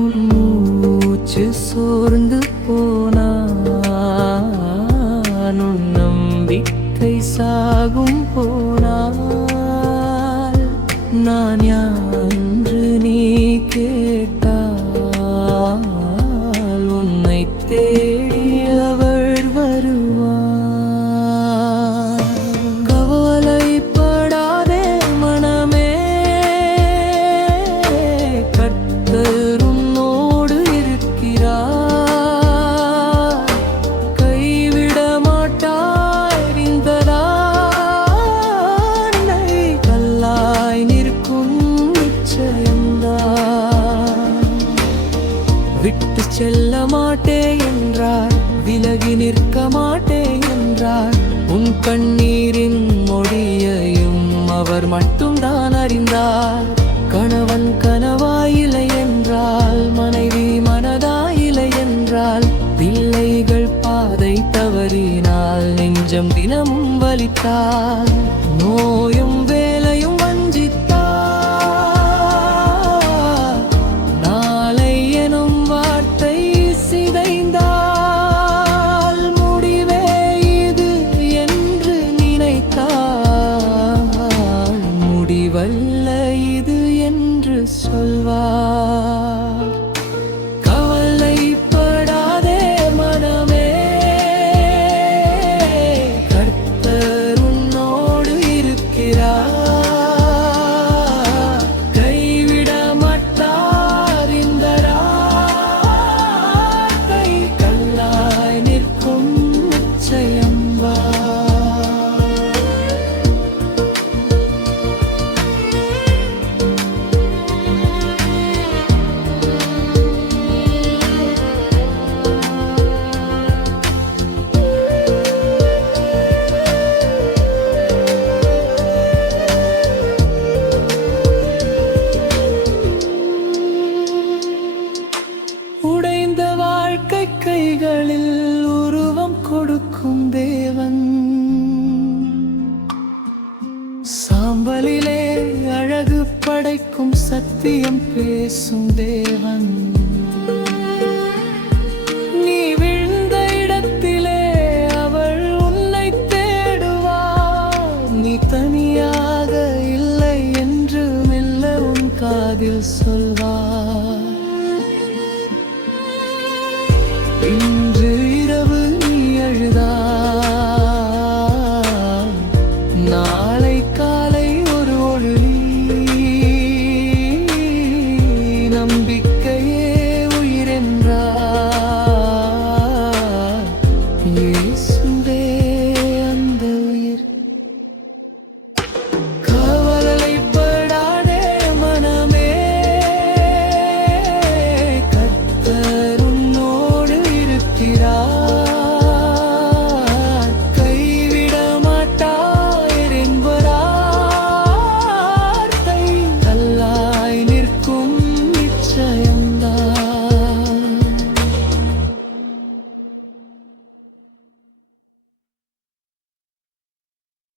உன் மூச்சு சோர்ந்து போனான், உன் நம்பிக்கை சாகும் போனால், நான் யான்று நீ கேட்டால் உன்னை தேடி அவர் வருவார். கவலைப்படாதே மனமே, கர்த்தர் உன்னோடு இருக்கிறார். கைவிட மாட்டார் அறிந்ததானை, கல்லாய் நிற்கும் நிச்சயம்தான். விட்டு செல்ல மாட்டேன் என்றார், விலகி நிற்க மாட்டேன் என்றார். உன் கண்ணீரின் மொழியையும் அவர் மட்டும்தான் அறிந்தார். கணவன் கனவாயில்லை என்றால், மனைவி மனதாயில்லை என்றால், பிள்ளைகள் பாதை தவறினால், நெஞ்சம் தினமும் வலித்தால், நோயும் வேலையும் வஞ்சித்தார், நாளை எனும் வார்த்தை சிதைந்தால், முடிவே இது என்று நினைத்தால், முடிவல்ல இது என்று சொல்வார். கவலைப்படாதே மனமே, கர்த்தர் உன்னோடு இருக்கிறார். கைவிட மாட்டார் இந்த ராத்தை, கல்லாய் நிற்கும் நிச்சயம்வா. உடைந்த வாழ்க்கை கைகளில் உருவம் கொடுக்கும் தேவன், சாம்பலிலே அழகு படைக்கும் சத்தியம் பேசும் தேவன். நீ விழுந்த இடத்திலே அவள் உன்னை தேடுவார். நீ தனியாக இல்லை என்று மெல்ல உன் காதில் சொல்வார். இன்று இரவு நீ அழுதாய், நாளை காலை ஒரு ஒளி. நம்பிக்கையே உயிரென்றார், இயேசுவே அந்த உயிர். கவலைப்படாதே மனமே, கர்த்தர் உன்னோடு இருக்கிறார்.